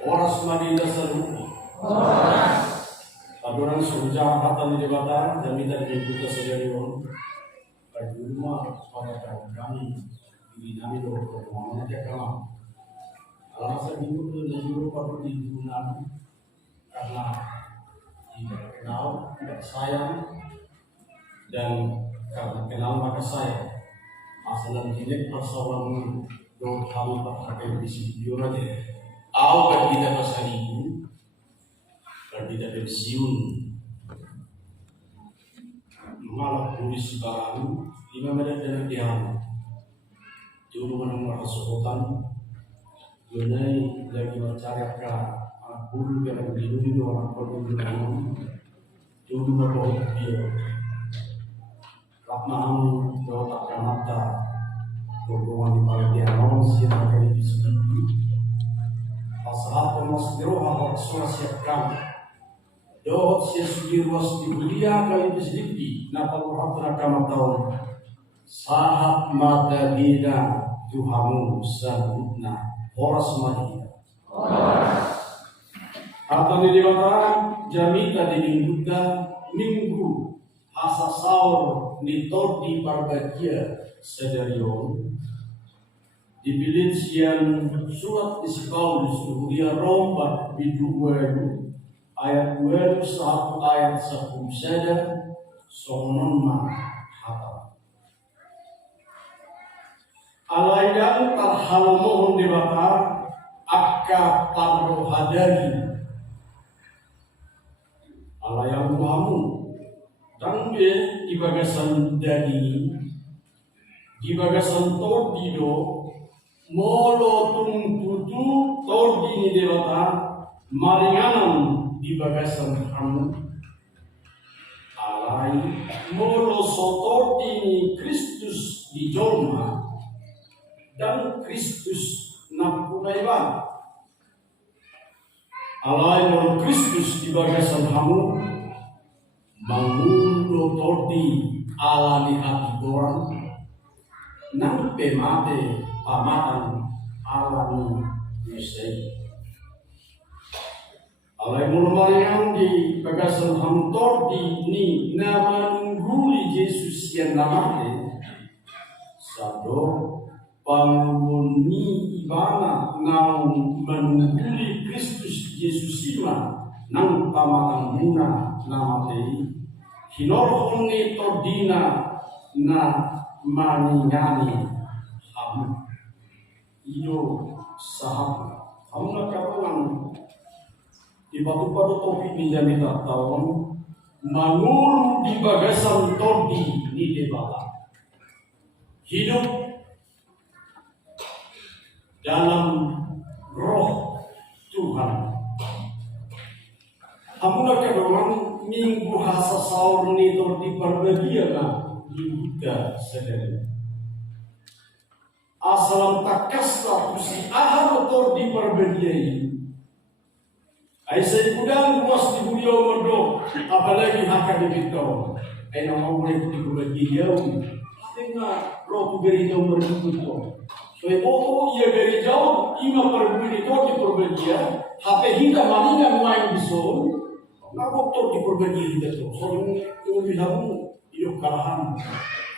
Oras Madinah seru. Paduran surja hatan di debatan dan minta dibuka sejarion. Bagi rumah pada kawan kami di kami dokter mana dia kalah. Alasan itu dan juga perlu digunakan karena tidak kenal, tidak sayang, dan karena kenal maka sayang. Masalah jenis persoalan dua kali pakai visi video aja. Awal kita pasal itu, kita pensiun, malah polisi barang, 5 menit dengan diam. Dulu menang merasukan, gunai lagi mencari ke anak bulu yang dilindungi orang perempuan. Dulu membawa dia, laknamu jawab tak mata, hubungan di balik dia nons yang akan disebut. Pasal pemas deroha bersuara siapkan. Doa sesuai ruas di dunia kali disedipi. Napa orang terakam tahun. Sahat mata bina Tuhanmu sabutna horas madina. Atau di dewata jamita di minggu asa sahur nitor di parbagia sedarion. Dipilih siang surat isi Paulus kemudian rompak di 2 ayat 2 1 ayat 10 saja sonon hata. Alayan tarhal mohon dibakar akka tarohadari. Alayan kamu dan di bagasan daging di bagasan tordido molo tung tutu tordi dewata maringanan di bagasan kamu alai molo sotordi Kristus di jolma dan Kristus napunaiban alai molo Kristus di bagasan kamu mangundo tordi alani hati orang nang pemate pamatan alami Yesaya. Alai mulmariang di bagasan hamtor ni nama nungguli Yesus yang namanya sado panguni ibana nang menungguli Kristus Yesus ima nang pamatan muna namanya hinorhoni tordina na maningani hamu iyo sahab kamu nak kapan di batu-batu topik ni jamita tahun mangur di bagasan tordi ni debala hidup dalam roh Tuhan. Kamu nak kapan minggu hasa sahur ni tordi perbagian dibuka sedari. Asalam takasta kusi ahal motor di perbediai. Aisyah kudang ruas di beliau merdok, apalagi hak dibitau. Aina mau mulai di perbediau. Tengah roh beri jauh merdok. So ibu ia beri jauh, ima perbedi itu di perbedian. HP hingga malingan main bisul. Nakok di perbedian itu. So yang bilang hidup kalahan.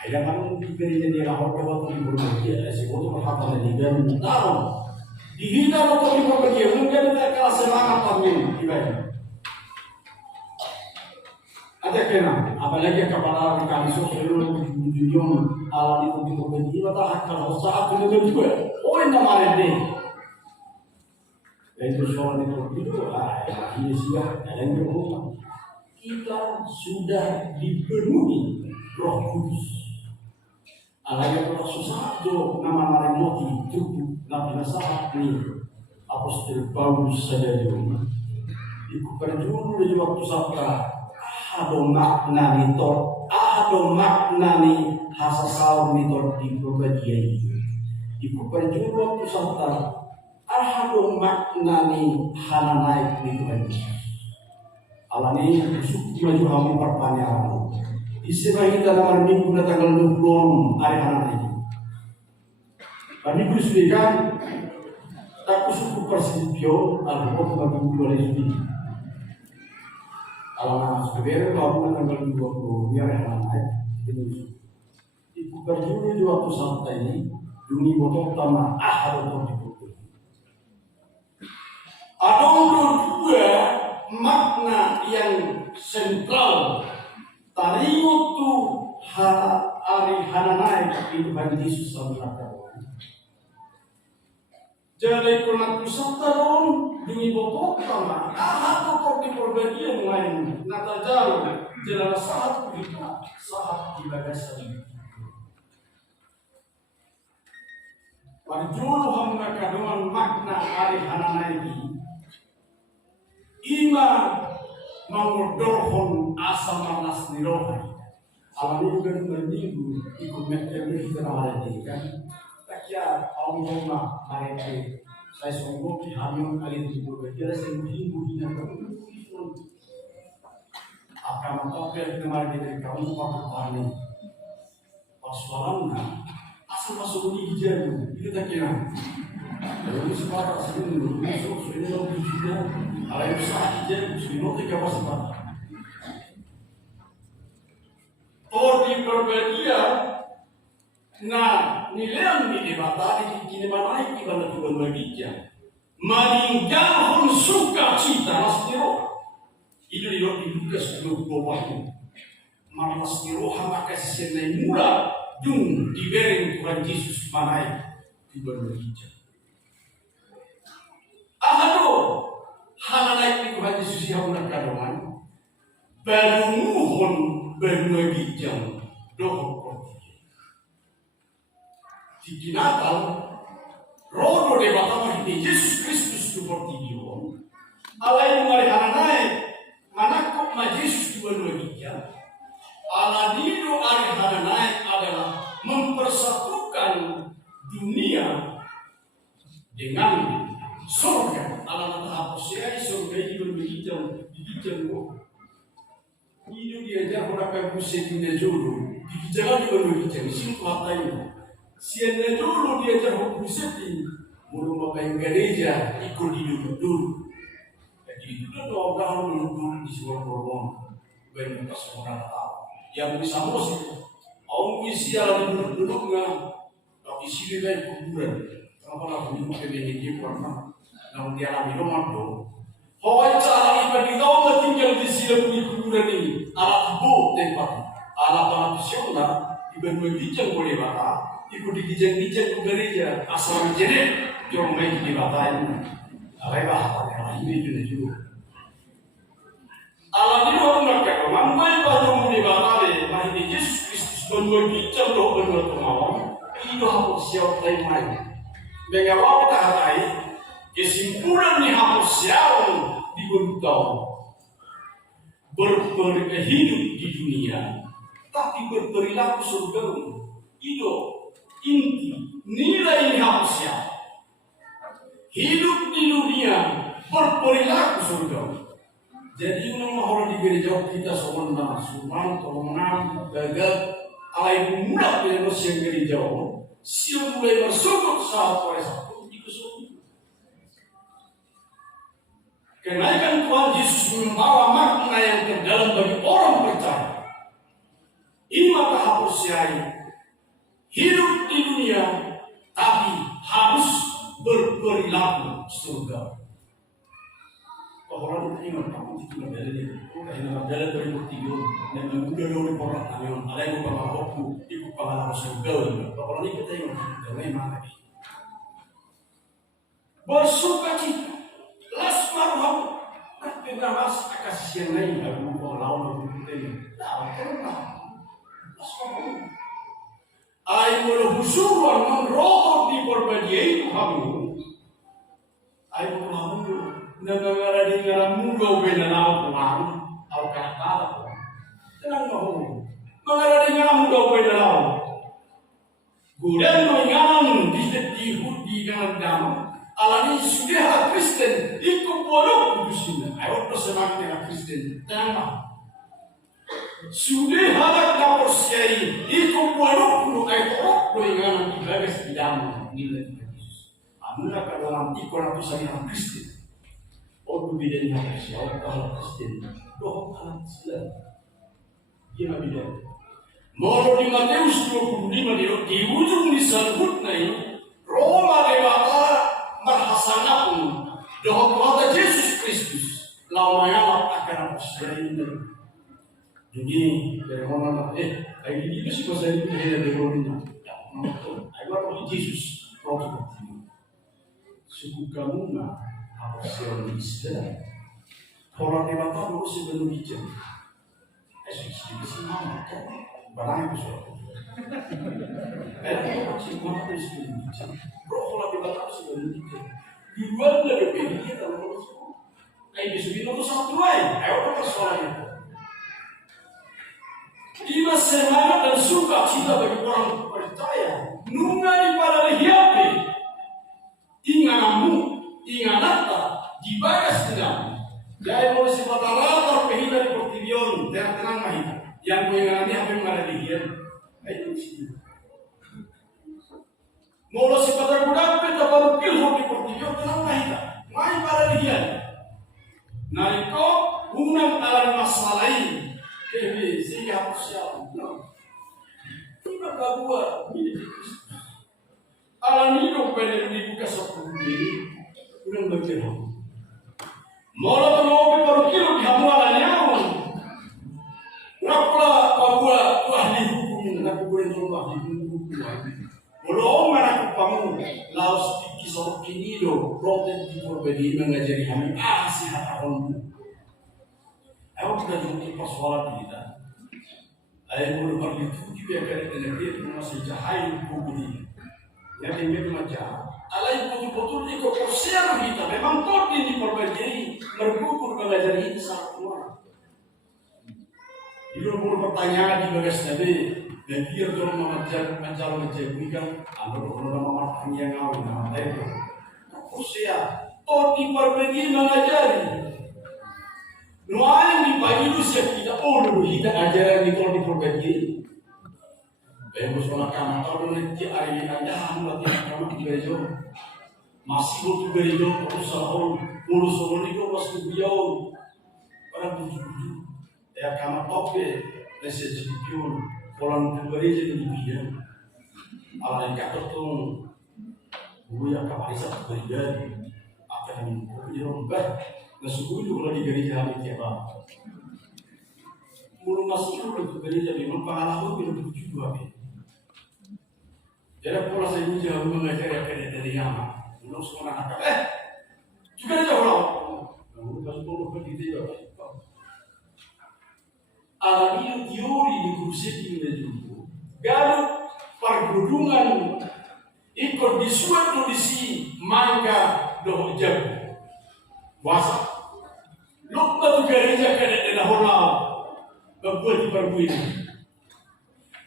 Ayah kan diberi jadi rahmat waktu di berbahagia, sebab berhati dan tahu dihina waktu di berbahagia mungkin tidak kalah semangat tampil ibadah. Ada kena, apalagi kepala kami seluruh dunia alam itu di berbahagia, maka kalau saat itu juga, oh ini nama ini. Itu soal itu ini siapa? Ada yang berumah. Kita sudah dipenuhi Roh Kudus. Alaya kalau susah jo nama maring moti cukup nabi nasahat ni apostol Paulus saja jo. Iku perjuru di waktu sabda ado makna ni hasasau ni tor di berbahagia. Iku perjuru waktu sabda ado makna ni hananai ni Tuhan Yesus. Alani suku maju hamu perpanjangan. Istilahnya dalam minggu na tanggal 20 hari ini. Kami bersulikan Taku suku persipio al waktu bagi boleh ini. Kalau sebenarnya baru tanggal 20 biar yang lain itu. Ibu kerja di waktu sampai ini dunia botol utama atau di. Ada dua makna yang sentral tarimu tu hari hananai kehidupan Yesus sama. Jadi kalau kusataron demi botol utama atau di perbedaan lain nata jauh jalan saat kita saat ibadah sehari. Pada dulu hamba kandungan makna hari hananai ini ima mengudorhon asam manas nirohai. Alami juga berminggu ikut metode kita hari kan. Ya Allah mereka saya sungguh dihamil kali itu berkira saya minggu hina akan mengkopir kemarin dari kamu pakai panik persoalannya asal masuk di hijau itu tak kira lalu sekarang sini masuk sini lalu juga kalau yang besar hijau sini tiga pasal di perbedaan nah nilai ini batari kini mana iki bana tuan bagija meninggalkan suka cita masiro itu di Lukas 20 malah masiro hama kasih senai mula dung diberi Tuhan Yesus manai di bagija ahado hana naik Tuhan Yesus yang nak kadongan baru muhon bagija doh di Natal, rodo de batama ini Yesus Kristus seperti dia. Allah yang mengalih hanai, manakuk ma Yesus dua tiga. Allah dido alih hanai adalah mempersatukan dunia dengan surga. Allah menghapusnya surga itu berbijak, Ini diajar orang musik dunia jodoh, dibijakan juga berbijak. Sini kuatanya. Siapa dulu dia terhubung sedih, mulu main gereja ikut hidup dulu. Jadi itu doa orang dulu di sebuah korban, banyak orang tahu. Yang bisa musik, orang isi alam duduknya, tapi sini lain kuburan. Kenapa aku hidup kebenaran dia pernah, namun dia alami rumah dulu. Kau cara ibadah kau tinggal di sini kuburan ini, alat bu tempat, alat nasional ibadah bijak boleh batal. Ikut digijang-gijang ke gereja asal menjadi yang main di batain. Apa yang ini juga. Allah ini orang berkata, mampai pada di batai, mahini Yesus Kristus menwajibkan doa berkemauan. Itu hapus siap lain. Bagaimana kita hargai kesimpulan ni hapus siap di bertahun berhidup di dunia, tapi berperilaku surgawi. Itu inti nilai ini harusnya hidup di dunia berperilaku surga. Jadi orang di gereja kita seorang suman, tolongan, gagal, alai mudah dengan usia gereja. Siapa mulai bersukut saat pada satu itu surga. Kenaikan Tuhan Yesus membawa makna yang terdalam bagi orang percaya. Ini maka harusnya hidup di dunia, tapi harus berperilaku surga. Orang itu ingat kamu itu nggak ada karena ada berikut dan mudah dari orang yang ada yang berpengalaman waktu ikut pengalaman surga. Orang ini kita ingat dari mana? Bersuka cita, las marham, tapi namas akasih yang lain aku pengalaman kita ini. Tahu kenapa? Las marham. Ay berhusuran menrotot di perbedaan itu kamu. Ay kamu negara di dalam muda beda laut pulang, atau kata tenang mahu. Negara di dalam muda beda laut. Kemudian mengalam di dalam dalam. Alani sudah Kristen ikut bolong di sini. Ayo bersama dengan Kristen tenang. Sudah ada dapur siai ikut bolong ayat orang dengan ibadah di dalam nilai Yesus. Amuna ka dalam ikon atau salihan Kristen. Oh bedanya siapa kalau Kristen? Doh anak Islam. Gimana bedanya? Mau di Matius 25 di ujung disebutnya Roma dewata merhasanapun doh kata Yesus Kristus lamanya akan Israel. Jadi dari mana ini itu sih bahasa itu dari Romanya. Agora Yesus próprio suku kamu nggak harus orang Islam. Kalau lewat aku sih belum bicara. Sedikit sih mana kan barang itu soal. Aku sih mana itu sih belum bicara. Kalau lewat aku sih belum bicara. Di luar dari ini kalau ini sudah itu satu lain. Ayo persoalannya. Ima semangat dan sukacita bagi orang percaya. Nunga pada lihapi, inganamu, inganata, dibagas tidak. Jadi mau sifat rata pehina di portivion, tenang mahita. Yang mengalami apa yang ada di dia, itu sih. Mau sifat ragu peta baru pilih di portivion, tenang mahita. Main pada dia. Nariko unang alam masalah ini. Jadi siapa siapa? Tiba kabua ini. Alam hidup pada dibuka sepuluh ini, udah bergerak. Malah terlalu baru kilo di hamualannya. Kenapa kabua ahli hukum nak boleh tolong ahli hukum? Belum mana kamu laos tinggi sorok ini do, protes di perbedaan mengajari kami sihat orang. Aku sudah jumpa persoalan kita. Ayah mulu pergi tujuh ya kerana dia masih cahaya kuburi. Yang ini macam. Ayah betul-betul di kopersian kita. Memang kau di perbedaan berkumpul mengajari ini sangat kuat. Itu mulu pertanyaan di bagas nabi. Dan dia kalau mencari menjadikan, kalau nama orang yang awal nama itu. Kopersian. Kau di perbedaan mengajari. Nuain di pagi itu siap kita kita ajaran di kalau diperbaiki. Musuh kamu kalau nanti hari ini ada hamba kamu di gereja masih butuh gereja terus sahur mulus sahur itu masih beliau orang tujuh ya kamu tope message pion orang gereja di dia orang yang kata tuh gue yang kapan bisa gereja akan menjadi Nasuku itu kalau di gereja kami tiap hari. Mulu masuk itu gereja memang pengalaman tidak begitu juga. Jadi pola saya ini jauh mengajar dari yang mulu semua anak juga ada orang. Mulu masuk pola begitu juga. Alam ini teori di kursi ini juga. Garu pergudungan ikut di suatu kondisi mangga doh jago. Wasa. Lupa tu gereja kena dahulu berbuat di perbuatan.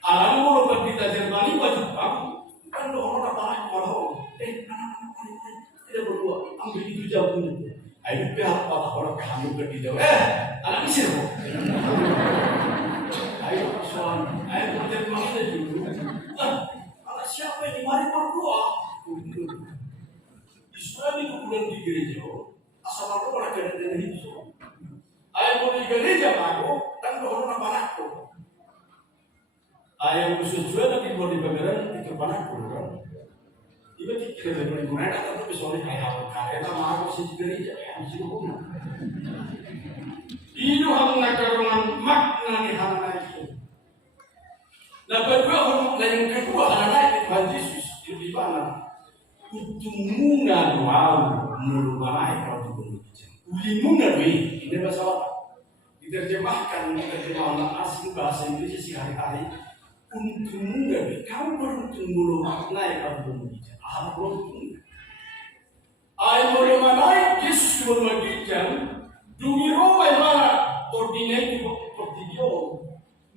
Alam orang berkita Jerman wajib kan orang orang orang tidak berdua ambil itu jauhnya. Ayo pihak pada orang kamu berkita. Alam isir. Ayo persoalan. Ayo berterima kasih dulu. Anak siapa yang mari berdua? Israel itu bulan di gereja. Asal orang kena dengan itu. Ayah mau di gereja aku, dan orang panakku. Ayah bersujuan tapi mau di bagian itu panakku kan. Ibu tidak boleh guna, tapi soalnya ayah karena mau sih di gereja yang sih hukum. Itu hanya kerungan makna nih hanya itu. Nah kedua yang kedua anak Tuhan Yesus itu di mana? Utumuna doa merubah kalau dibunuh. Ulimuna ini masalah. Diterjemahkan terjemahan asing bahasa Inggris sehari-hari. Untungnya, kamu beruntung dulu naik kalau berbicara. Beruntung. Ayat berlima naik Yesus berbicara. Dumi Roma mana ordinate portidio.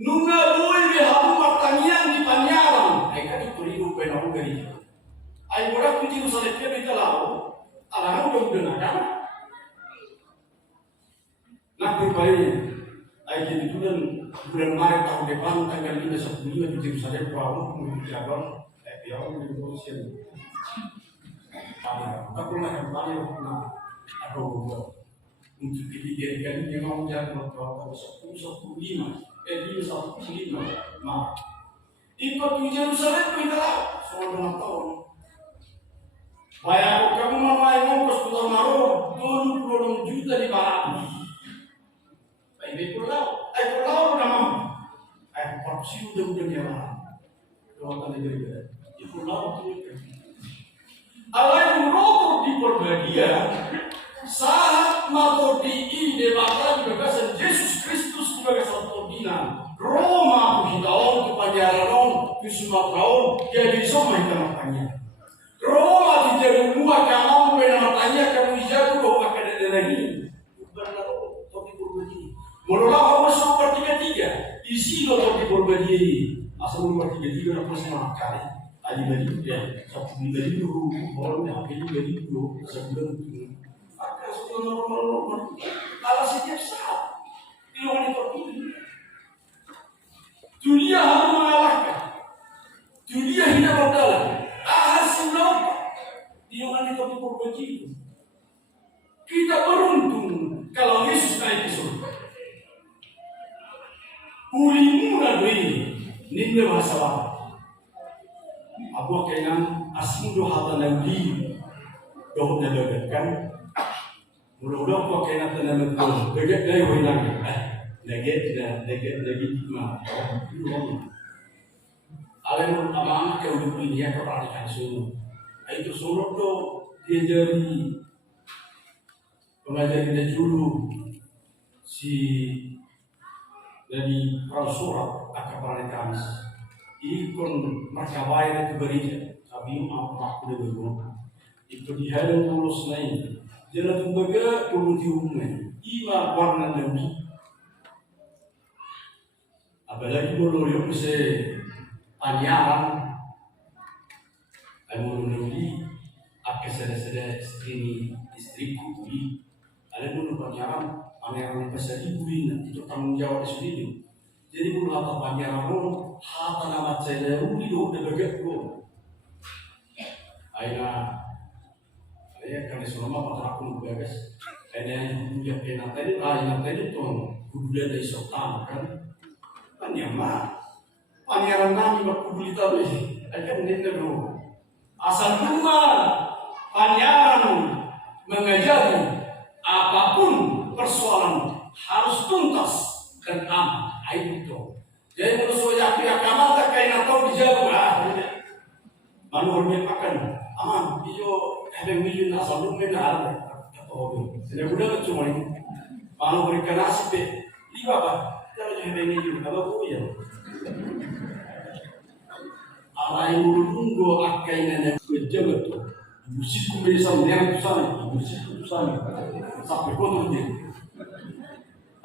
Nunga boy behamu pertanian di panyaran. Ayat itu perlu penahu gereja. Ayat berapa kunci nusanetnya kita lalu. Alam udah dengar. Nah berbalik, ayat itu dan bulan Maret tahun depan tanggal 5 September di Jerusalem Prabu menjadi cabang FPO di Indonesia. Aku nak kembali aku untuk dijadikan memang jangan berapa 10-15 nah ikut di Yerusalem kita selama 6 tahun bayar kamu mamai ngongkos putar maro 26 juta di Barat baik pulau nama porsi udah nyala kalau tadi di pulau itu Allah yang merokok di perbadian saat matodi ide bahkan gagasan Yesus Kristus sebagai satu bilang Roma puhitaon kepanjaran ke Sumatera jadi sama itu matanya Roma tidak membuat kamu pernah matanya kamu jago bahwa akan ada lagi bukan topi berbagi mula kamu seperti ketiga isi topi berbagi asal nomor 33 apa sama kali tadi bagi ya satu bagi dulu orang yang habis bagi dulu sebulan itu akan sudah normal kalau setiap saat di luar itu dunia harus mengalahkan dunia tidak berdalam hasil apa di luar itu berbagi kita beruntung kalau Yesus naik ke surga ulimu nadui ninda masalah Abu kainan asing do hata nanti do nadakan mudah-mudahan kau kainan tanam itu dekat dari wilayah lagi mah alam amang kau dunia kau perhatikan semua itu suruh do dia jadi pengajar kita dulu si dari Rasulullah akan perhatikan ikon makawai itu berinya kami apa aku dulu itu di hari mulus lain jangan tembaga perlu diumumkan ima warna nabi apalagi kalau yang bisa anyaran aku nabi akan sada istriku di ada pun pangeran pasal ibu itu tanggung jawab sendiri. Jadi pun hata pangeran hata nama saya uli do de baget ko. Aina kan selama patah aku beres. Aina punya pena tadi tadi tuh kudulan dari sultan kan yang mah pangeran nami berkubuli tadi. Akan nenda do. Asal rumah pangeran mengajari apapun persoalan harus tuntas dan aman. Itu. Jadi menurut saya agama tak kain atau dijawab manusia makan aman. Iyo ada milih asal lu benar atau tidak mudah cuma ini. Malu berikan nasib deh. Lihat apa? Kalau ada milih apa ya? Alai mulungo akainnya berjabat tu. Musikku bisa melihat sana, musikku sana. Sampai kotor dia.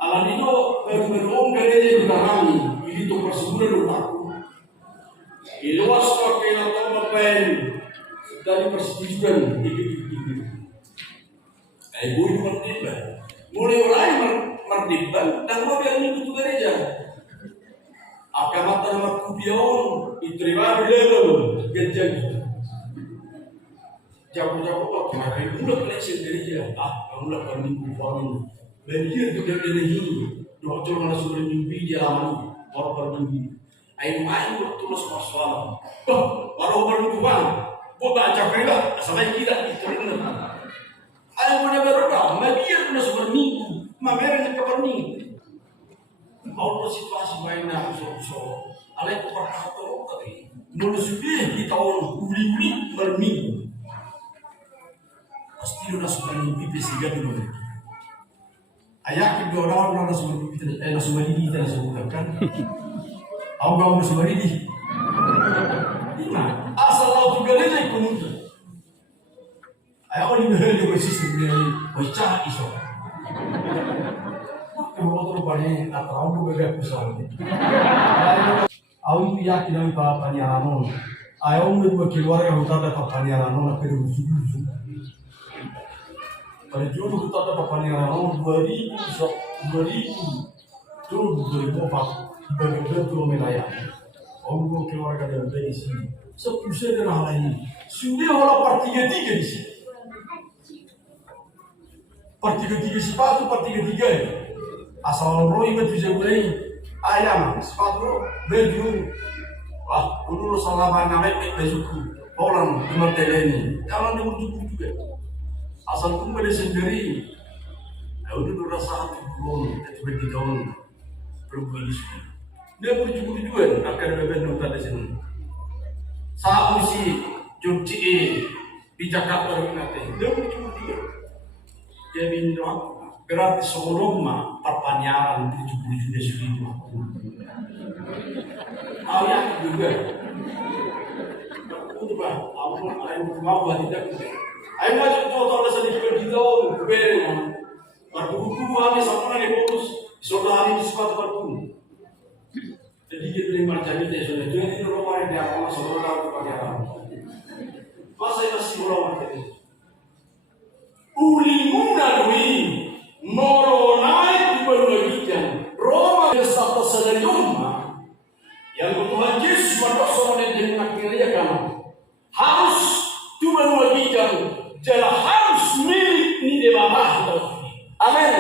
Alam itu berong gereja juga kami, itu persebulan doaku. Iluas pakai atau mapen dari persetujuan itu. Ibu itu merdeka, mulai orang merdeka dan mau yang itu gereja. Agama tanah kubion diterima dulu gereja. Jauh-jauh waktu hari mulai koleksi gereja, mulai pernikahan ini. Banjir juga dari ini, dokter mana sudah mimpi di alam baru mimpi. Ayo main waktu mas persoalan, baru berjuang, buat baca kerja, sampai kita itu benar. Ayo mana berdoa, banjir mana sudah mimpi, mamernya kapan mimpi. Allah situasi mainnya so, alai perkatakan tadi, mulai sudah kita orang uli bermimpi, pasti sudah mimpi besiga dulu. Ayat kedua orang Nasumani kita sebutkan. Orang Nasumani asal laut gereja ikut. Ayat orang ini juga sistem dari baca iso. Kalau orang bani atau orang berbeda besar. Awak itu yakin dengan panjaranon. Ayat orang itu keluarga hutan atau panjaranon akan berujung. Pada juru kita dapat panjaranon 2000 juru 2004 bagaimana tu melayang. Orang keluarga dari sini. Sepuluh dengan hal ini. Sudah orang part 3 di sini. Pertiga-tiga sepatu, pertiga-tiga. Asal roy betul je boleh. Ayam, sepatu, baju. Wah, dulu selama naik bejuku. Orang cuma teleni. Jangan dia berjubuk juga. Asal pun pada sendiri. Ya udah berasa hati belum, tiba-tiba tahun perempuan di sini. Dia berjubuk juga. Akan ada nota di sini. Saat usi Jogja di Jakarta nanti. Dia berjubuk juga. Dia minum gratis rumah perpanjangan 70 juta seribu. Ayah juga. Itu bah, aku mau tidak. Ayo masuk total sedikit di dalam kubel. Berbuku kami sama dengan fokus. Sudah hari di sepatu berbuku. Jadi kita terima jadi sudah jadi rumah yang dia mau saudara kepada. Masa masih orang ini. Ulimuna doi moronai berbagian Roma bersama sadari rumah yang Tuhan Yesus berdoa dengan akhirnya kamu harus cuma berbagian jalan harus milik ni dewasa. Amin.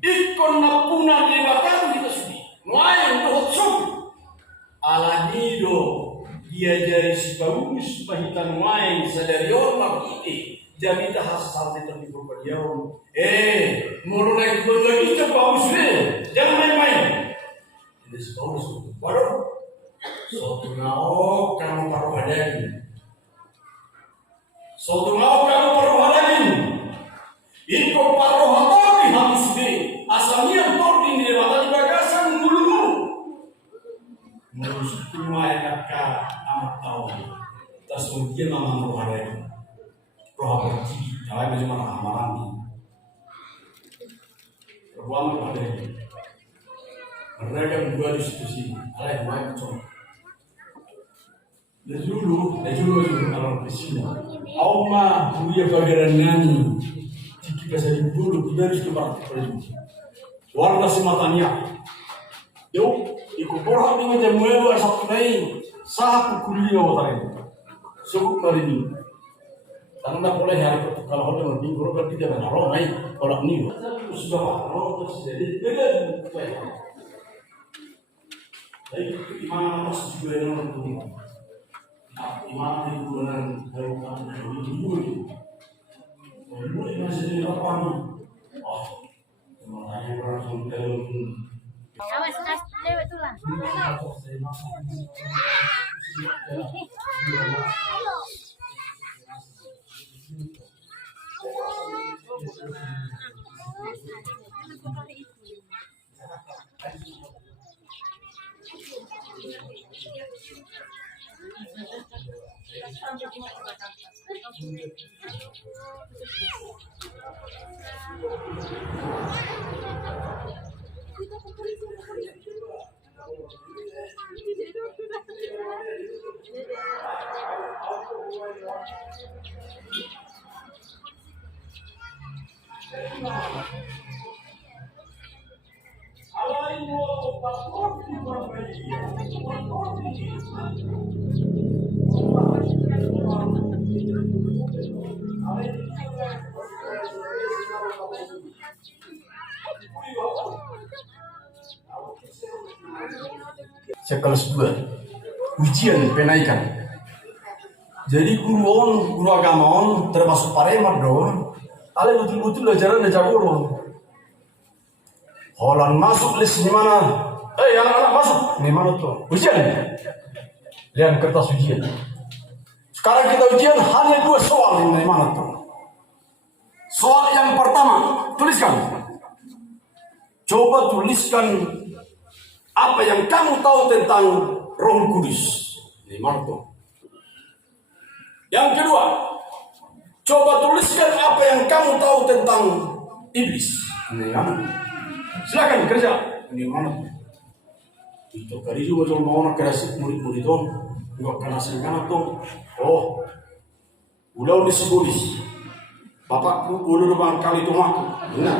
Ikon napuna dewasa kita sudah mulai untuk alanido dia dari si bagus bahitan main sadari orang itu jadi tak hasal di tepi berpadiau. Mau naik lagi ke bagus ni, jangan main-main. Ini sebagus baru. Suatu ngau kamu paruh hadain. Suatu ngau kamu paruh hadain. Ikut paruh hadain habis ni. Asalnya boarding di mata bagasan mulu. Menurut semua yang kakak amat tahu, tak semua nama roh ada, roh berji, jangan macam mana amaran ni. Roh ada, mereka berdua di situ sini, ada yang baik macam. Dahulu kalau di sini, Allah punya bagian nani, jika saya dulu kita harus kembali. Warna sematanya, yo. Ikut orang ini macam mana satu lain sah kuliah orang ini sebut hari ini karena boleh hari itu kalau orang minggu orang tidak benar orang lain orang ini sudah orang terus jadi beda jadi iman masih juga yang itu iman itu bukan dari kami dulu masih di apa nih makanya orang sudah Awas, lewat tu lah. Sekelas 2 ujian penaikan. Jadi guru agama termasuk paremat dong. Ale betul-betul ajaran dah jago. Holan masuk list di mana? Anak-anak masuk. Di mana tuh? Ujian. Lihat kertas ujian. Sekarang kita ujian hanya 2 soal di mana tuh? Soal yang pertama, tuliskan. Coba tuliskan apa yang kamu tahu tentang Roh Kudus. Di mana tuh? Yang kedua, coba tuliskan apa yang kamu tahu tentang iblis. Ini kan? Silakan kerja. Ini mana? Itu kali juga kalau mau nak kerja murid-murid itu, enggak kena senang tuh. Oh, udah disebut. Bapakku udah berapa kali itu aku. Benar.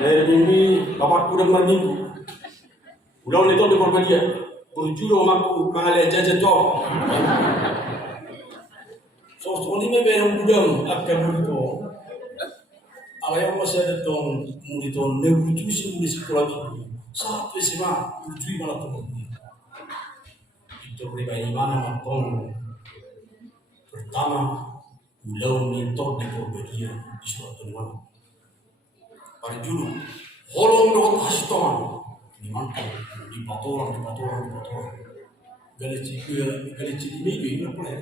Dari ini bapakku udah minggu. Udah itu di mana dia? Berjuru aku mengalir jajan tu. So So ni may berang budang akan berito. Alayaw mo siya itong muriton, nag-reduce mo sekolah itu. Saat SMA, tujuh malah terbukti. Itu pribadi mana matong pertama ulau mentor di perbedaan di suatu tempat. Pada dulu, holong dot haston di mantan di patoran. Galecik ini apa ya?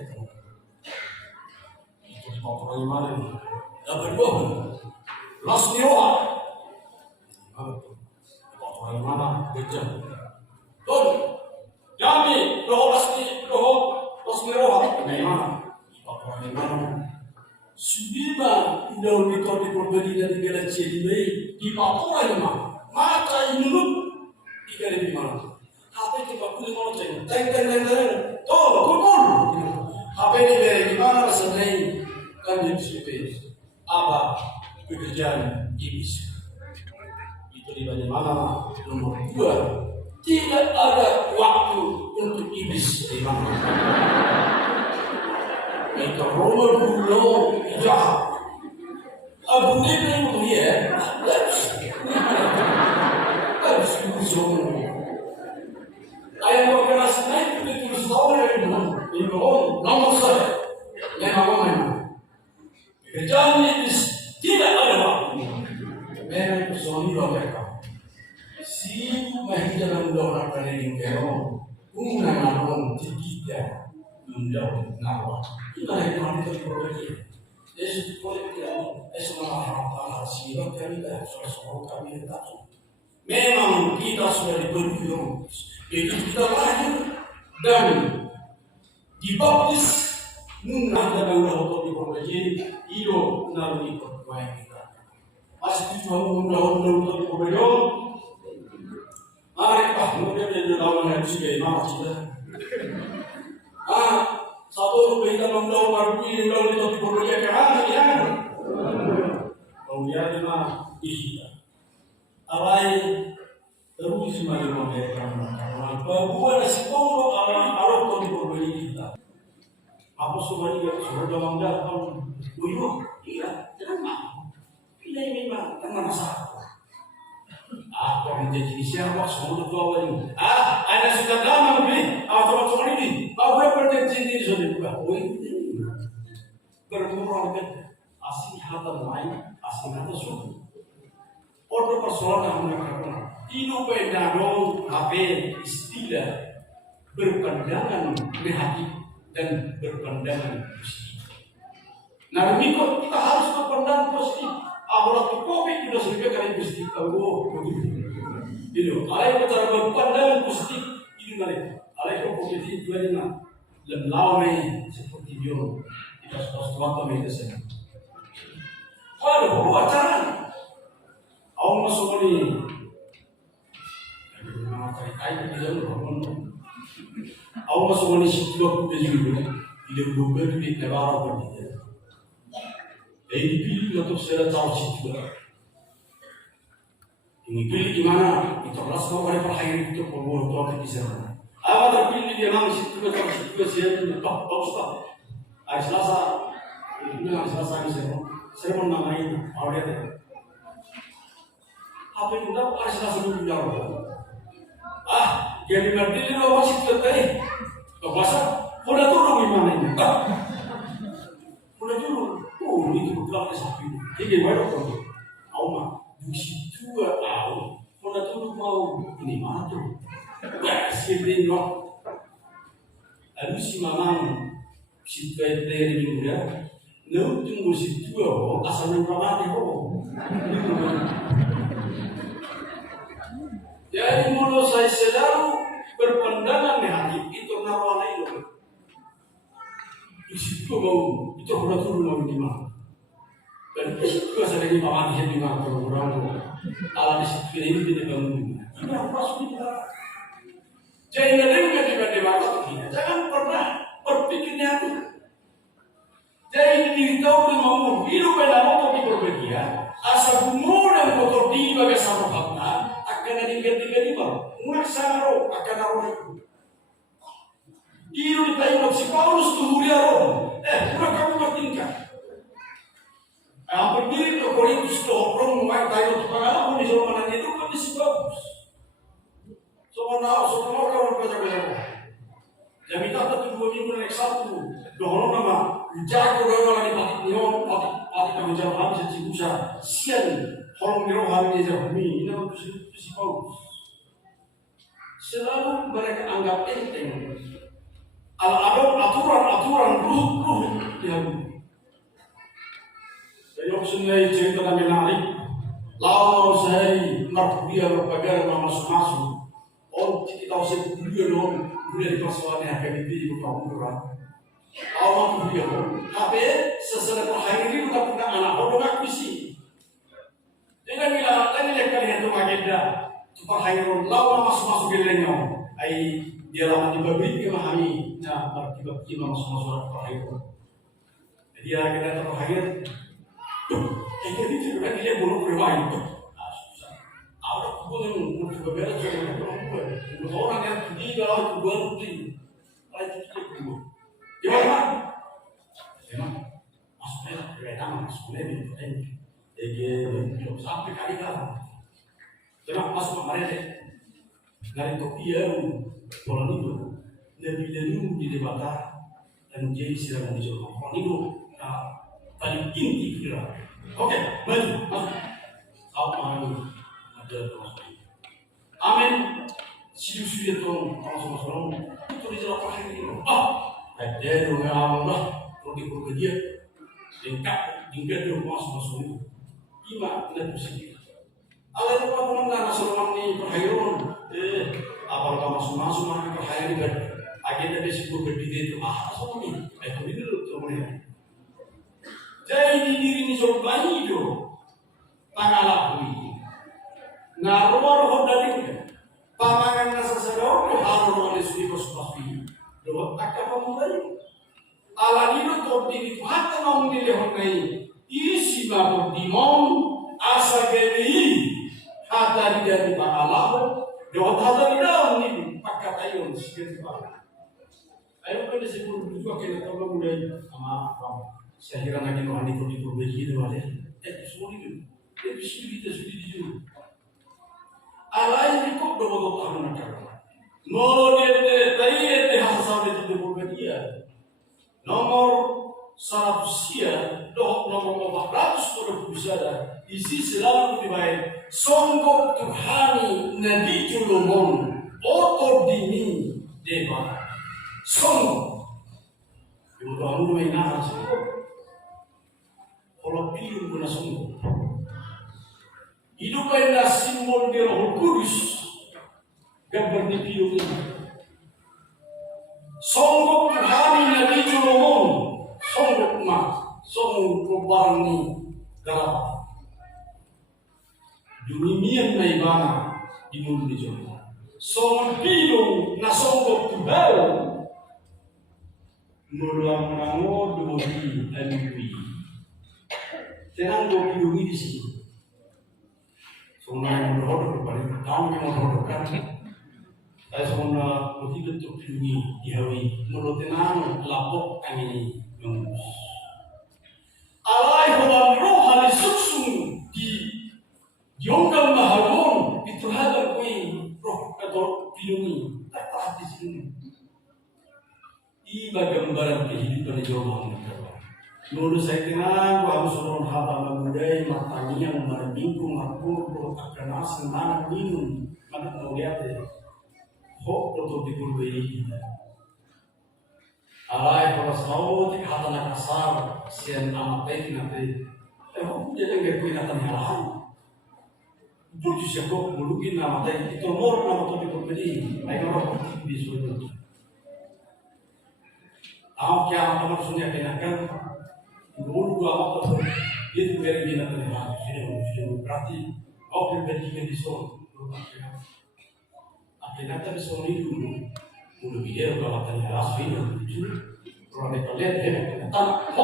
Itu di patoran mana nih? Dapat dua. Las Nioha, orang mana kerja? Tuh, kami Las Nioha, mana? Orang mana? Sudah undang kita di perbedaan di negara Cina di Papua mana? Mata ini di negara di mana? HP kita boleh mau ceng, tuh, kumpul. HP di mana senai kan di situ apa? Pekerjaan iblis itu di mana nomor 2 tidak ada waktu untuk iblis di mana mereka Roma dulu jahat Abu Dhabi itu ya harus ayam keras naik itu sahur itu nomor 1 yang awam pekerjaan iblis tidak ada waktu. Mereka suami mereka. Si mahijana mendorong dari lingkaran, namun tidak mendorong nawa. Inilah yang kami terpercaya. Yesus politik, Yesus mengharapkan hasil kami dan sesuatu kami tahu. Memang kita sudah diberi jadi kita lahir dan dibaptis. Nunah dan Allah dipercaya hidup melalui perbuatan kita. Masih Tuhan untuk dipercaya. Mari Pak, kemudian dia lawan yang juga imam kita. Satu kita membawa parbu ini lalu untuk dipercaya kerana ya. Kemudian dia ihya. Alai terus semakin membiarkan karena bahwa sekolah Allah untuk dipercaya kita. Apa semuanya sudah dalam dalam buyur, iya, kenapa? Ini memang kan masalah. Apa menjadi siapa semua tua ini? Ada sudah lama lebih. Teman-teman ini, apa berjanji ini sudah buka? Oh ini berkurang kan? Asing hatan lain, asing hatan suhu. Order persoalan yang mereka hidup beda dong, HP istilah berpandangan negatif dan berpandangan positif. Nah, minggu kita harus berpandangan positif. Waktu COVID sudah sering kali positif. Ini, alai cara berpandangan positif ini mereka. Alai positif itu adalah lemlawe seperti dia. Kita sesuatu mereka sendiri. Kalau acara, awak masuk ni. Nama kait di dalam awak masuk ni situ aku juga. Dia berubah di negara berbeda. Jadi pilih untuk saya tahu situ. Ini pilih di mana? Itu kelas kau ada perhayaan itu pembuat tuan di sana. Awak terpilih dia nama situ saya bagus tak. Selasa ini nama Selasa ni saya mau namain awak dia. Apa itu dah? Selasa dulu jauh. Jadi nanti dia masih tertarik. Bahasa, udah turun di mana ini? Udah turun. Oh, ini bukan sapi. Jadi mana tu? Awak di situ awak. Udah turun mau ini mana tu? Siapa nak? Lalu si mamang si tertarik ni dia. Lalu tunggu situ awak asal nampak dia kok. Jadi mulut saya selalu berpandangan negatif itu narwana itu. Di situ mau itu sudah turun mau di mana? Dan di situ saya lagi makan di mana orang ala di situ ini tidak bangun. Ini apa sih? Jangan ada yang di mana tidak. Jangan pernah berpikir negatif. Jadi diri tahu dan mau hidup dalam waktu di perbedaan. Asal umur dan kotor di bagai sama fakta. Akan ada tiga Muaksaro akan arwah itu. Iru di tayo si Paulus tuhuri aron. Udah kamu bertingkah. Berdiri ke Korintus orang mulai tayo pengalaman di zaman itu kondisi bagus. Soalnya kamu baca. Jadi kita tuh 2 minggu naik 1. Dohong nama jago gagal di pati kami jauh habis cibusa sian horong miro hari ini jauh ini bagus bagus. Selalu mereka anggap enteng. Ada aturan di hati. Saya sungai cerita kami menarik. Lalu sehari marfuia berbagai nama masuk. Oh kita usah kuliah dong. Kuliah di pasukannya akan di bukan awal kuliah dong. Tapi sesudah hari ini udah punya anak orang aku sih. Jangan bilang tadi lihat kalian tuh agenda. Supaya hari ini lawan masuk gelengnya. Dia lawan di babrik memahami. Nah, tiba-tiba masuk hari ini. Jadi agenda terakhir. Jadi juga dia belum bermain tuh. Susah. Awak pun berbeda dengan perempuan. Orang yang ketiga lalu kedua putih. Lagi kedua. Gimana? Memang masuknya kereta masuknya ini. Jadi sampai kali kan. Memang masuk kemarin deh. Dari kopiah pola itu lebih dulu di debata dan jadi silakan dicoba. Pola itu paling inti kira. Oke, maju, masuk. Kau pahami ada termasuk. Amin. Siu-siu itu langsung itu dijawab hari ini. Ada dong Allah. Kalau dikurung dia, tingkat dia masuk itu. Ima dan positif. Allah itu apa mengenai nasional ini perhayuan. Apakah masuk maka perhayuan ini agenda disebut berdiri itu asal ini. Itu dulu semuanya. Jadi diri ini coba hidup tangalah ini. Naruh dari pamangan nasa sedor harus oleh suci bersuci. Lewat akar pemudanya. Allah itu terdiri hatta namun dilehonai isi babur dimon asa geni hatta dari Allah. Lewat hatta di dalam ini pakai ayun sikit pak. Ayun kan disebut juga kita tahu mulai sama kamu. Saya kira lagi rohani itu diperbaiki itu ada. Semua itu. Kita sudah dijujur. Allah ini kok betul tahun negara. Mau dia hasil itu diperbaiki. Nomor 100 nomor 400 pada pusada. Isi selalu lebih baik. Songgok Tuhani Nabi Julumon Otor Dini Dewa. Songgok. Ibu tahu mana sih? Kalau pilih guna sungguh, hidup adalah simbol di Roh Kudus. Gambar di pilih ini. Songgok Tuhani Nabi Julomon, songgok songgok barani galap. Dunia naibana di mulut di Julomon. Songgok pilih na songgok Tuhan. Mulang-mulango dumudi alwi. Tenang gue hidungi di sini. Soalnya yang berhodok balik, kamu yang berhodok kan? Saya soalnya begitu untuk hidungi dihawi. Menurut tenang lapok angin mengus. Alai huwan roh halis suksung di diongkang mahalon itu hadap kui roh atau hidungi tak tahan di sini. Iba gambaran kehidupan jauh mereka. Menurut saya kira harus orang haba budaya matanya yang berbingkung aku akan asal mana minum mana mau lihat ya. Hok untuk dikurbai. Alai kalau selalu tidak hata nak kasar sian amat baik nanti. Hok jadi nggak punya hata halahan. Jadi siapa mulukin nama tadi itu mor nama tu dikurbai. Baik orang di suatu. Awak yang amat sunya kenakan. Dulu gua waktu itu beri dia nanti sudah berarti kau berbandingan di sana. Akhirnya tapi sana itu udah video kalau tanya ras video itu kalau mereka lihat dia tak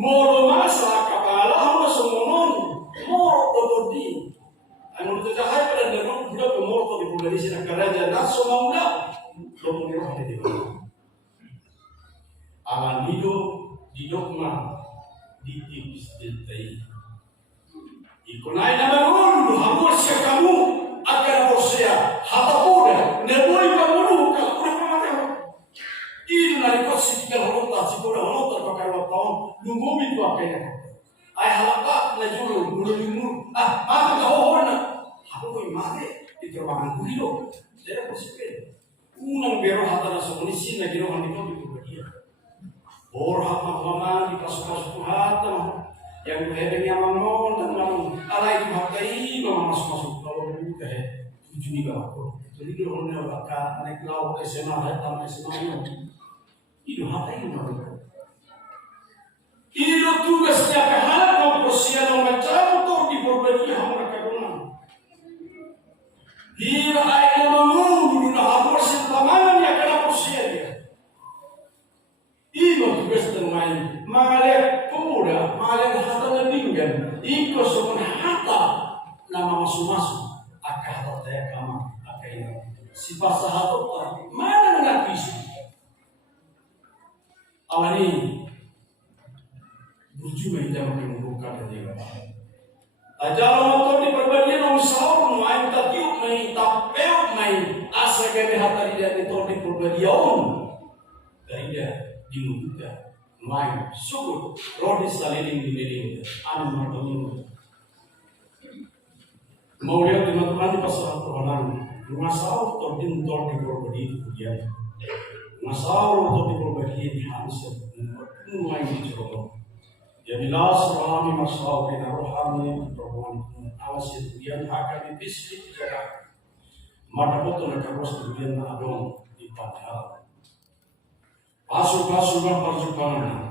mau masa kepala harus semonon mau terdiri. Anu itu cahaya pada dalam budak mau terdiri di sini kerja dan semua muda belum melihat di mana. Amigo di dogma di tipis deltai. Ikonai na marundu hamur siya kamu akan bosya hatapuda neboi kamu kalau kurang pamateo. Ini nari kosi tiga holota si bola holota pakar wapon lunggumin tu akenya. Ay halaka na juru nuru mata kahona. Aku koi mate di terbangan kulido. Saya posible. Unang bero hatana somunisi na gino handiko di dia. Orang mama di pasuk-pasuk hata yang hedeng yang mamon dan mamon alai di hatai mama masuk-masuk kalau buka tujuh ni kalau jadi dia orang yang bakal naik laut SMA datang SMA itu hatai mamon ini lo tugasnya kehala kau persia no macam tu di berbagi hamra kadungan dia ai mamon dulu hamra sentamangan ya kena persia dia. Iba tugas dengan malek pemuda, malek hata nabinggan, iko sopan hata nama masuk-masuk, akah hata taya kama, akah ini. Si bahasa hata mana nak isi? Awani berjumpa hidup mengumpulkan dia. Ajaran motor di perbandingan usaha main takiuk main tapel main asa kami hata dia di tol di perbandingan dari dia. Dimuka, main, syukur, rodi saliling di dinding, anu martomin. Mau lihat teman-teman di pasar perhonan, rumah sahur tordin di berbagi kemudian, rumah sahur di berbagi di Hansel, main di Jorong. Jadi las rohani masahur di rohani perhonan, awas kemudian akan dibisik jaga. Mata foto nak terus kemudian adong di padahal. Pasu-pasu perjuangan,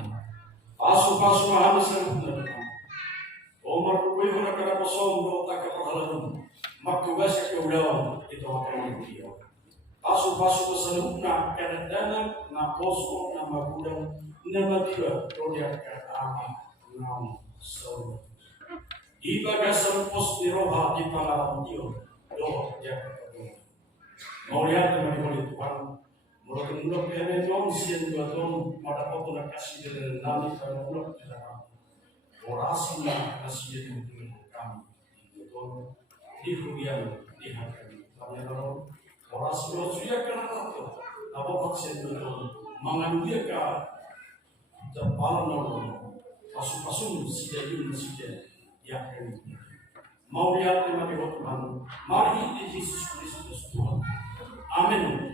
pasu-pasu habis sebenarnya. Omar kuih nak kena kosong do tak kepahalan, mak tugas ke udah itu akan dia. Pasu-pasu keseluruhnya kena dana, na kosong, na magudang, na dia proyek kata nam so. Iba gasal pos di roha di pangalaman dia, do dia kata. Mau lihat teman-teman itu kan. Mula-mula kaya nong siyan dua tong mata foto na kasih dari nami kalau mula kita orasi na kasih dari kami itu di kuliah di hati kami kalau orasi lo suya kan itu apa maksud itu mengambil ke depan nong pasu-pasu sejauh sejauh yang ini mau lihat tema di Tuhan mari di Yesus Kristus Tuhan amin.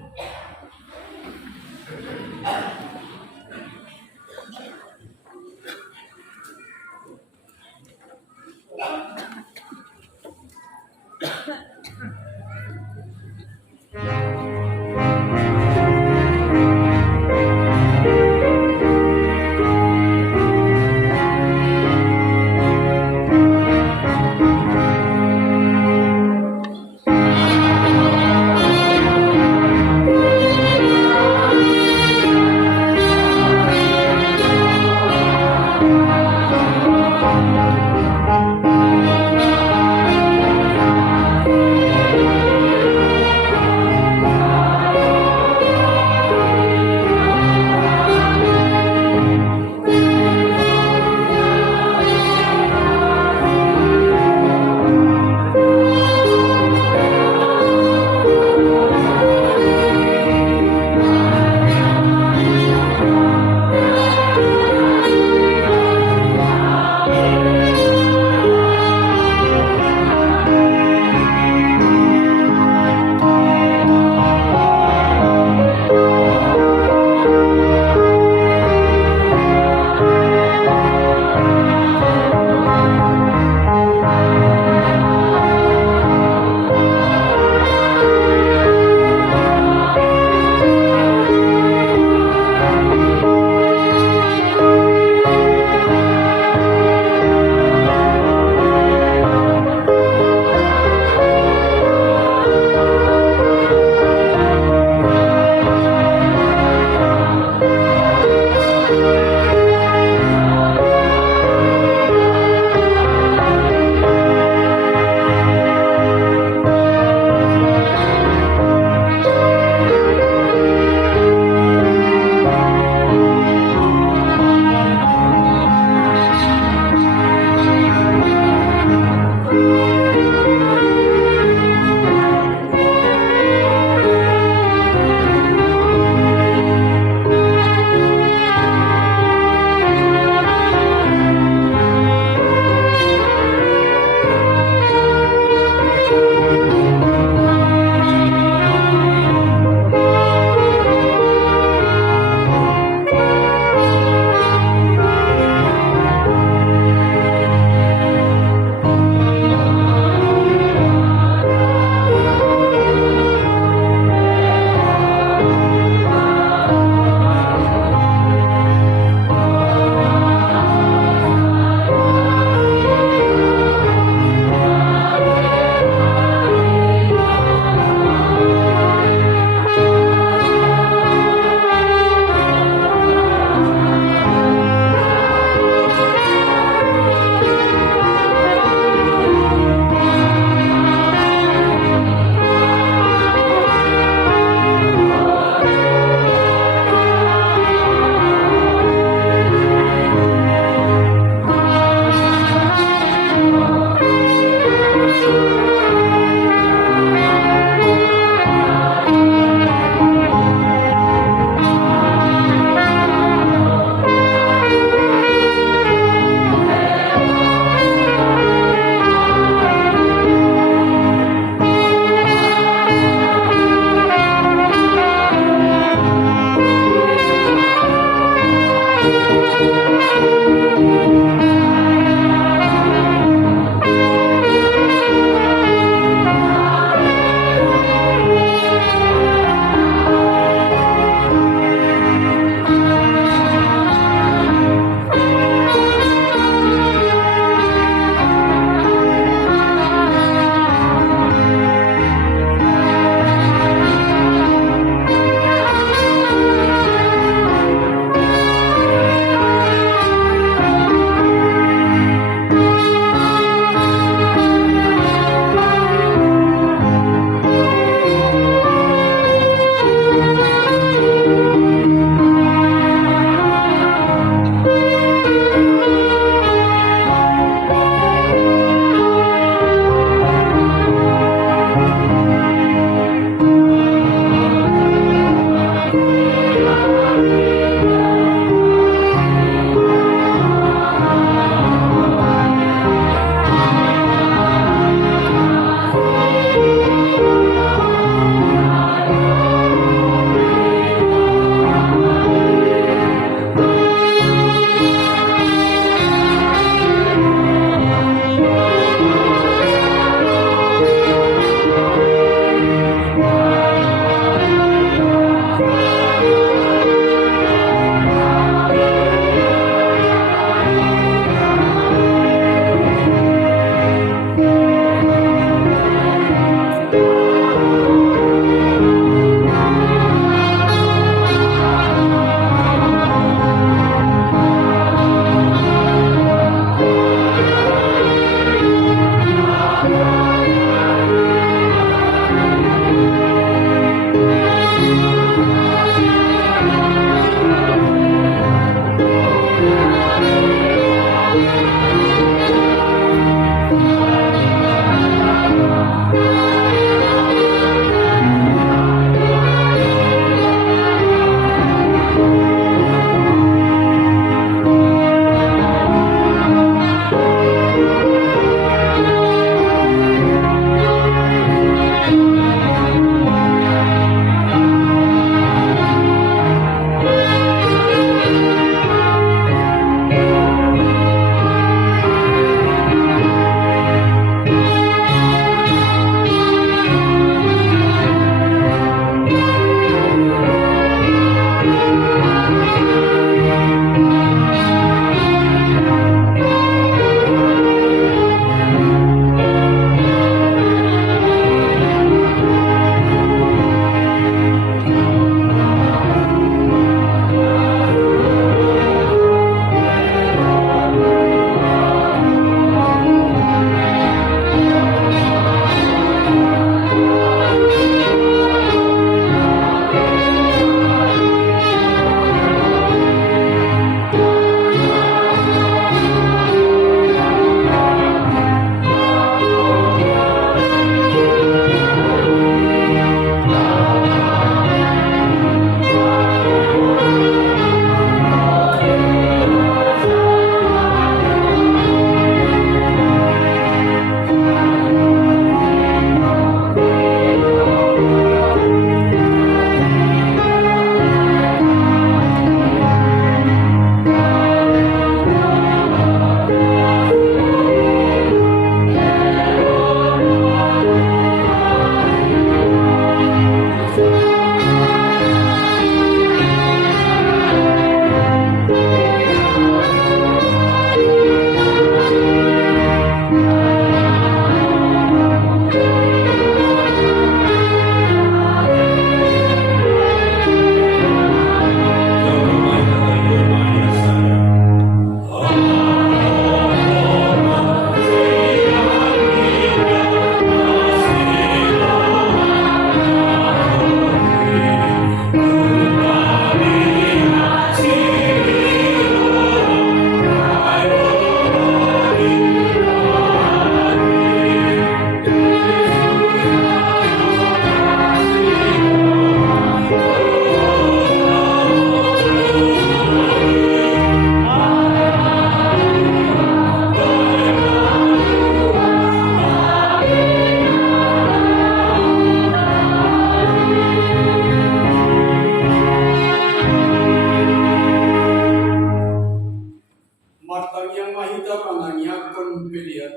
kita menanyakan pilihan.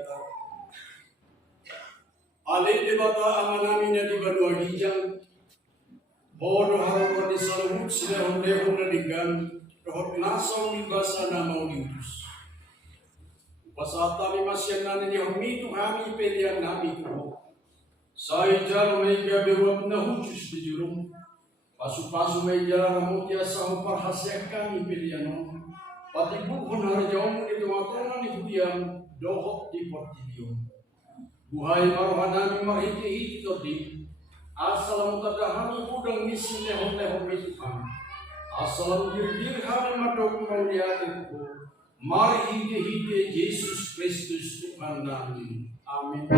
Alih debata amanamina di Banua Gijang, bodoh harapan di Salahut sila hundehon na digan, rohot nasong di basa na mau diutus. Pasata mi masyan na niya humitu kami pilihan namin ko. Saya jalan may gabewat na hutus di jurong. Pasu-pasu may jalan ramutya sa parhasya kami pilihan mo. Pati buhon harjawang itu matanan di hudiyang dohot di portibiyong. Buhay marohanami mahiti-hiti todi. Asalam tadahami udang misi lehon-lehon mitupang. Asalam gir-gir kami madok mauliatin ko. Mari hiti-hiti Yesus Kristus Tuhan namin. Amin.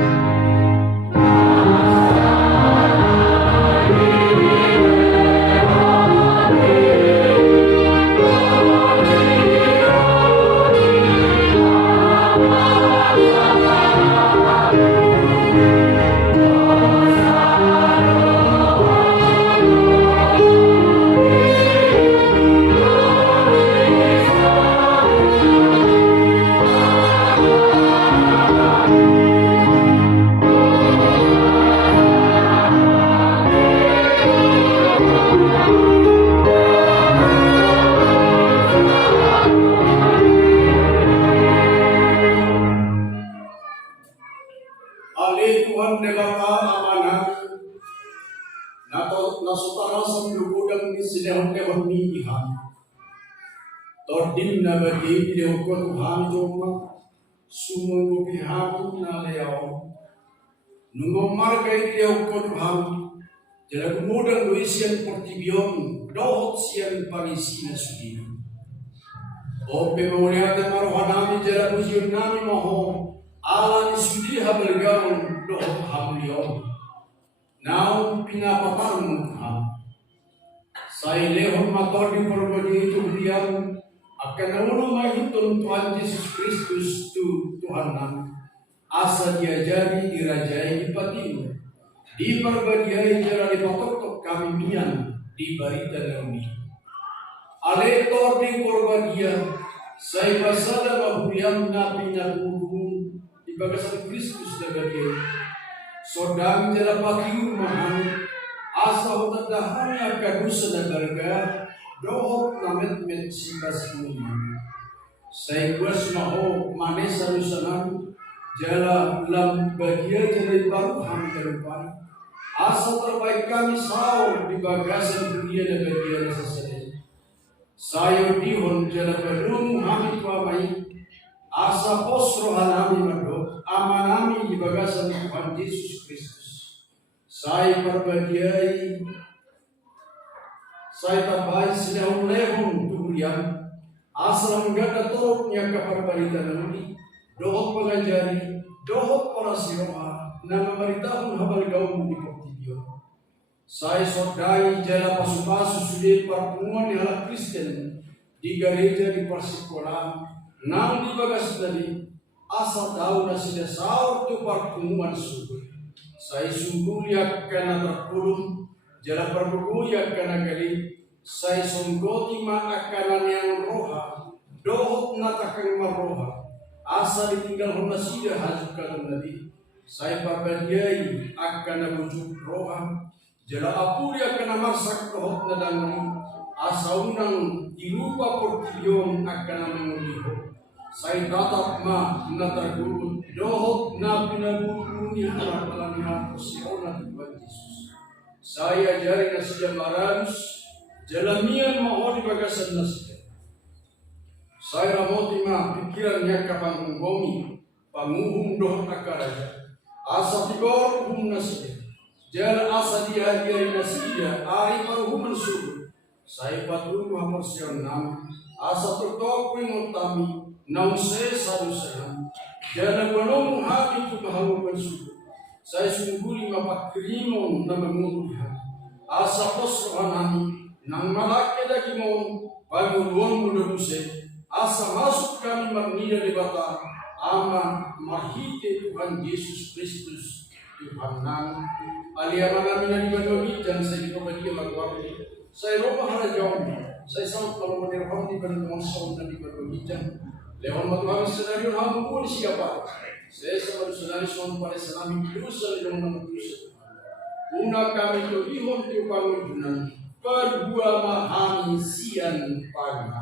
Tordim na bagi dia ko Tuhan joma sumo pihak na leo nungo margai dia ko Tuhan jala mudang luisian portibion dohot sian parisi na sudina o pemoriata marohanami jala muzion nami moho ala ni sudi habergaon dohot hamlion naun pinapapang Tuhan saya lehon mator di perbagi itu diam akan namun mahitun Tuhan Yesus Kristus Tuhan nam asa diajari dirajai di patinu di perbadiai jara di patok kami mian di barita nauni aletor di perbadia saya basada mahuyam nabi nabuhum di bagasan Kristus dagadia sodang jala patiu mahan asa utadahan akadusa dagarga dohot namet met sibas umum. Saya buas maho manes salusanan jala lam bagia jadi baru ham terupani. Asa terbaik kami sahur di bagasan dunia dan bagian sesedih. Saya dihon jala belum ham tuamai. Asa pos rohanami mado amanami di bagasan Tuhan Yesus Kristus. Saya perbadiai saya tambahin sinahong lehong turian asal menggada toroknya kaparbarita nanti dohot pengajari dohot para siroha nama maritahun habal gaum di portibio saya sodai jala pasu-pasu sudah pertemuan di halak Kristen di gereja di persikolah nang di bagas tadi asal tahu nasinya sahur tu pertemuan subur saya sungguh lihat karena terpulung jala perbuku yang kana gali saya songgoti ma akanan yang roha dohot natakang maroha asa ditinggal hona sida hajuk kadang nabi saya parbadiai akana bujuk roha jala apuri akana marsak dohot nadang asa unang irupa portilyon akana menguliho saya tatap ma natargurut dohot na pinaguruni harapalan na posiona Tuhan Yesus saya jari nasiya mararus jalamian mohon di bagasan nasiya. Saya ramoti ma pikiran nya kapang gomi panguhum doh akaraja. Asa tibor hum nasiya. Jala asa dia nasiya ari paruhum subuh. Saya patru hamersion nam asa tertok pengutami naung se sadu senam. Jala balong hati tu bahawa subuh. Saya sungguh mapak krimo na menguruhan asa pos rohanami nang malaki lagi mau paguluan muda buse asa masuk kami marnida di bata ama mahite Tuhan Yesus Kristus Tuhan nang aliaman namin na di Banwagijan sa ipabagi magwari saya roba harajawang saya sama kalau menirham di Banwagijan na di Banwagijan Lewat matuhan senaryo hampun siapa? Saya sama senaryo son pada selami dosa yang manusia. Una kami to ihon tu pangunan kedua mahami sian pagi.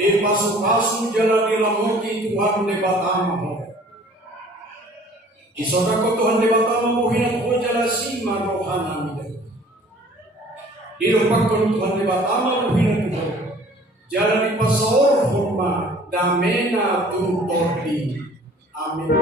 Di pasu-pasu jalan di lamurki Tuhan debatamamu. Di sodako Tuhan debatamamu hinat ko jala sima rohana mida. Di rupakon Tuhan debatamamu hinat ko. Jalan di pasor horma damena turutorti. Amin.